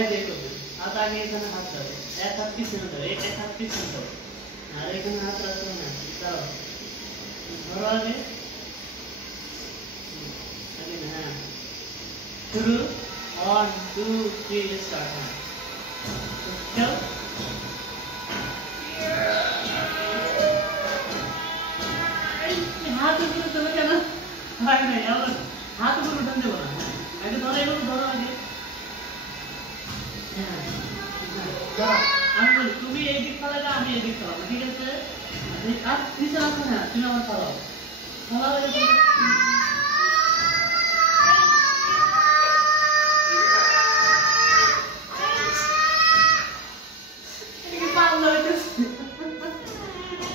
এই দেখো হাত আগে এখানে হাত ধরো এক হাত পিছনে ধরো এক হাত পিছনে ধরো আর এখানে হাত রাখো না দাও ধরো আগে আগে না শুরু 1 2 3 স্টার্ট চল হাত উপরে চলে কেন হয় না আবার হাত উপরে উঠান দেবো না আগে ধরো এগুলো ধরো আগে আমি বলি তুমি এই দিক ফেলালে আমি এই দিক ফেলাবো ঠিক আছে আর নিচে রাখো না তুমি আমার ফেলাও ফেলাও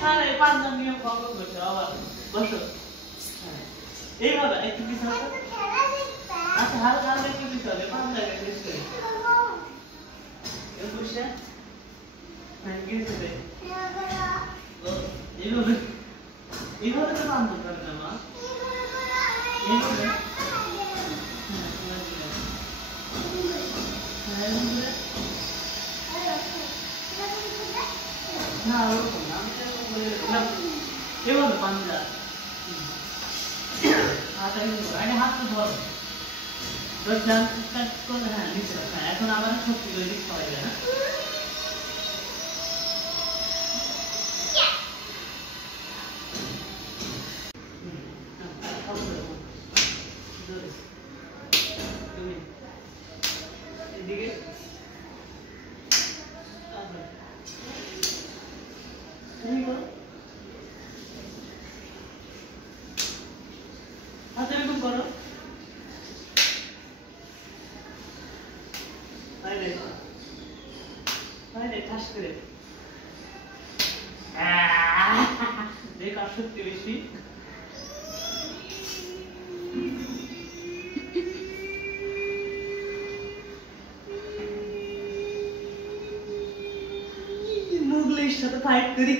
আরে পাঞ্জাব নিয়ে ফলো করছো আবার বসো এইভাবে একটু পিছনে আচ্ছা হালকা হালকা একটু পিছনে পাঞ্জাবে শেষ করে বসে হ্যাঁ গেছে রে এইভাবে এইভাবে তো পাঞ্জাব করবে মা এইভাবে না ওরকম না এভাবে পাঞ্জা আগে হাত তো ধরো হ্যাঁ নিচে হ্যাঁ এখন আবার শক্তি করে দিক পাওয়া যায় না এদিকে হাত এরকম করো ঠাস করে দেখ আসক্তি বেশি মুগলির সাথে ফাইট করি